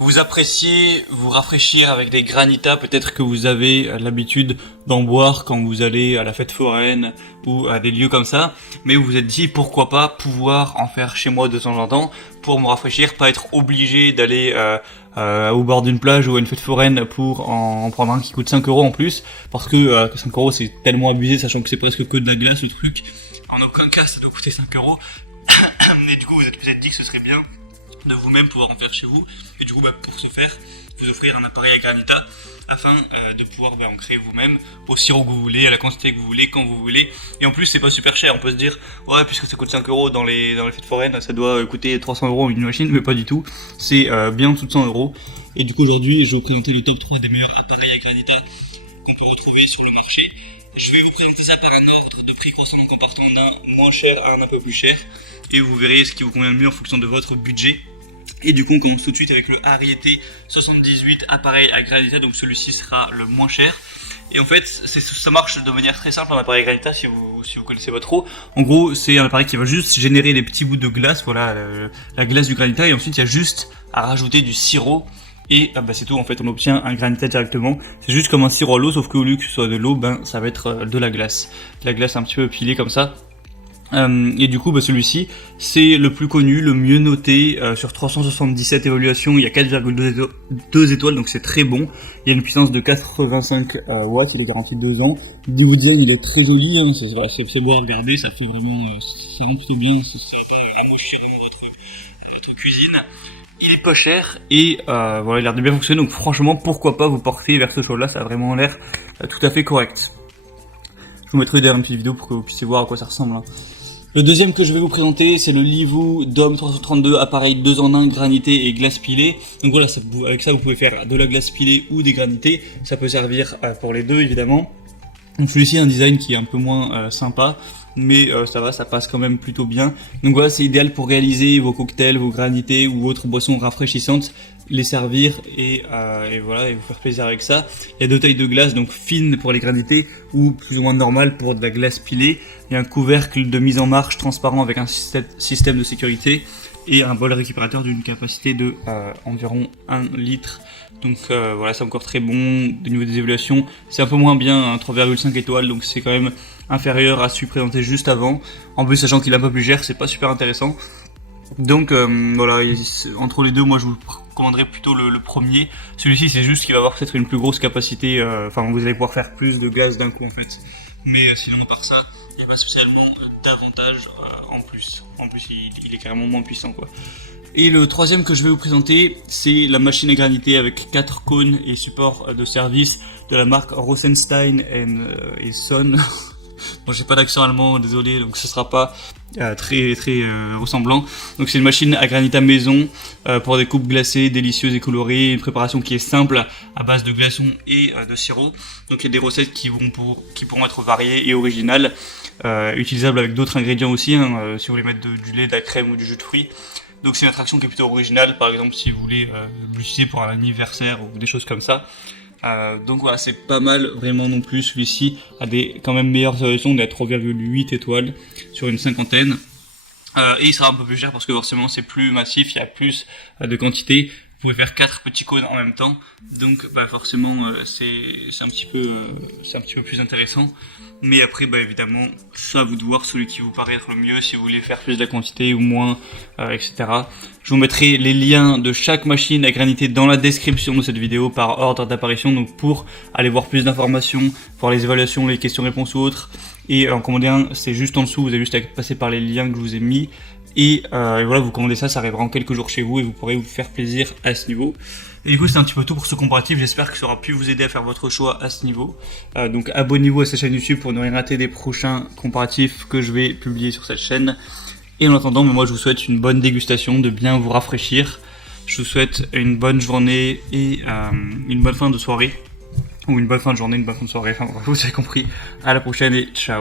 Vous appréciez vous rafraîchir avec des granitas, peut-être que vous avez l'habitude d'en boire quand vous allez à la fête foraine ou à des lieux comme ça, mais vous vous êtes dit pourquoi pas pouvoir en faire chez moi de temps en temps pour me rafraîchir, pas être obligé d'aller au bord d'une plage ou à une fête foraine pour en prendre un qui coûte 5 euros en plus, parce que 5 euros c'est tellement abusé, sachant que c'est presque que de la glace le truc, en aucun cas ça doit coûter 5 euros, mais du coup vous êtes dit que ce serait bien de vous-même pouvoir en faire chez vous, et du coup pour ce faire vous offrir un appareil à granita afin de pouvoir en créer vous-même au sirop que vous voulez, à la quantité que vous voulez, quand vous voulez, et en plus c'est pas super cher. On peut se dire ouais, puisque ça coûte 5 euros dans les fêtes foraines, ça doit coûter 300 euros une machine, mais pas du tout, c'est bien en dessous de 100 euros. Et du coup aujourd'hui je vais vous présenter le top 3 des meilleurs appareils à granita qu'on peut retrouver sur le marché. Je vais vous présenter ça par un ordre de prix croissant, donc en partant d'un moins cher à un peu plus cher, et vous verrez ce qui vous convient le mieux en fonction de votre budget. Et du coup on commence tout de suite avec le Ariete 78 appareil à granita, donc celui-ci sera le moins cher. Et en fait ça marche de manière très simple un appareil à granita si vous connaissez pas trop. En gros c'est un appareil qui va juste générer des petits bouts de glace, voilà la glace du granita, et ensuite il y a juste à rajouter du sirop. Et c'est tout, en fait on obtient un granita directement. C'est juste comme un sirop à l'eau, sauf qu'au lieu que ce soit de l'eau, ça va être de la glace. De la glace un petit peu pilée comme ça. Et du coup celui-ci c'est le plus connu, le mieux noté, sur 377 évaluations il y a 4,2 étoiles, donc c'est très bon. Il y a une puissance de 85 watts, il est garanti 2 ans. Le niveau design il est très joli, hein, c'est beau à regarder, ça fait vraiment, ça rend plutôt bien, ça pas la mouche dans votre cuisine. Il est pas cher et voilà, il a l'air de bien fonctionner, donc franchement pourquoi pas vous porter vers ce choix là, ça a vraiment l'air tout à fait correct. Je vous mettrai derrière une petite vidéo pour que vous puissiez voir à quoi ça ressemble, hein. Le deuxième que je vais vous présenter, c'est le Livoo Dome 332, appareil 2 en 1, granité et glace pilée. Donc voilà, avec ça vous pouvez faire de la glace pilée ou des granités, ça peut servir pour les deux évidemment. Donc celui-ci a un design qui est un peu moins sympa, mais ça va, ça passe quand même plutôt bien. Donc voilà, c'est idéal pour réaliser vos cocktails, vos granités ou autres boissons rafraîchissantes, les servir et voilà, et vous faire plaisir avec ça. Il y a deux tailles de glace, donc fine pour les granités ou plus ou moins normale pour de la glace pilée. Il y a un couvercle de mise en marche transparent avec un système de sécurité et un bol récupérateur d'une capacité de environ 1 litre. Donc voilà, c'est encore très bon. Au niveau des évaluations, c'est un peu moins bien, hein, 3,5 étoiles, donc c'est quand même inférieur à celui présenté juste avant. En plus, sachant qu'il est un peu plus cher, c'est pas super intéressant. Donc voilà, entre les deux, moi je vous recommanderais plutôt le premier. Celui-ci, c'est juste qu'il va avoir peut-être une plus grosse capacité, enfin vous allez pouvoir faire plus de gaz d'un coup en fait. Mais sinon, à part ça, il n'y a pas spécialement d'avantages en plus. En plus, il est carrément moins puissant, quoi. Et le troisième que je vais vous présenter, c'est la machine à granité avec 4 cônes et support de service de la marque Rosenstein et Son. Bon, j'ai pas d'accent allemand, désolé, donc ce sera pas très ressemblant. Donc c'est une machine à granita maison pour des coupes glacées, délicieuses et colorées, une préparation qui est simple à base de glaçons et de sirop. Donc il y a des recettes qui pourront être variées et originales, utilisables avec d'autres ingrédients aussi, hein, si vous voulez mettre du lait, de la crème ou du jus de fruits. Donc c'est une attraction qui est plutôt originale, par exemple si vous voulez l'utiliser pour un anniversaire ou des choses comme ça. Donc voilà, c'est pas mal vraiment non plus. Celui-ci a des quand même meilleures évaluations, on est à 3,8 étoiles sur une cinquantaine. Et il sera un peu plus cher parce que forcément c'est plus massif, il y a plus de quantité. Vous pouvez faire 4 petits cônes en même temps, donc forcément c'est un petit peu plus intéressant. Mais après évidemment, ça à vous de voir celui qui vous paraît être le mieux, si vous voulez faire plus de la quantité ou moins, etc. Je vous mettrai les liens de chaque machine à graniter dans la description de cette vidéo par ordre d'apparition, donc pour aller voir plus d'informations, voir les évaluations, les questions-réponses ou autres. Et en commander un, c'est juste en dessous, vous avez juste à passer par les liens que je vous ai mis. Et voilà, vous commandez ça arrivera en quelques jours chez vous et vous pourrez vous faire plaisir à ce niveau. Et du coup, c'est un petit peu tout pour ce comparatif. J'espère que ça aura pu vous aider à faire votre choix à ce niveau. Donc abonnez-vous à cette chaîne YouTube pour ne rien rater des prochains comparatifs que je vais publier sur cette chaîne. Et en attendant, moi je vous souhaite une bonne dégustation, de bien vous rafraîchir. Je vous souhaite une bonne journée et une bonne fin de soirée. Ou une bonne fin de journée, une bonne fin de soirée, enfin vous avez compris. À la prochaine et ciao.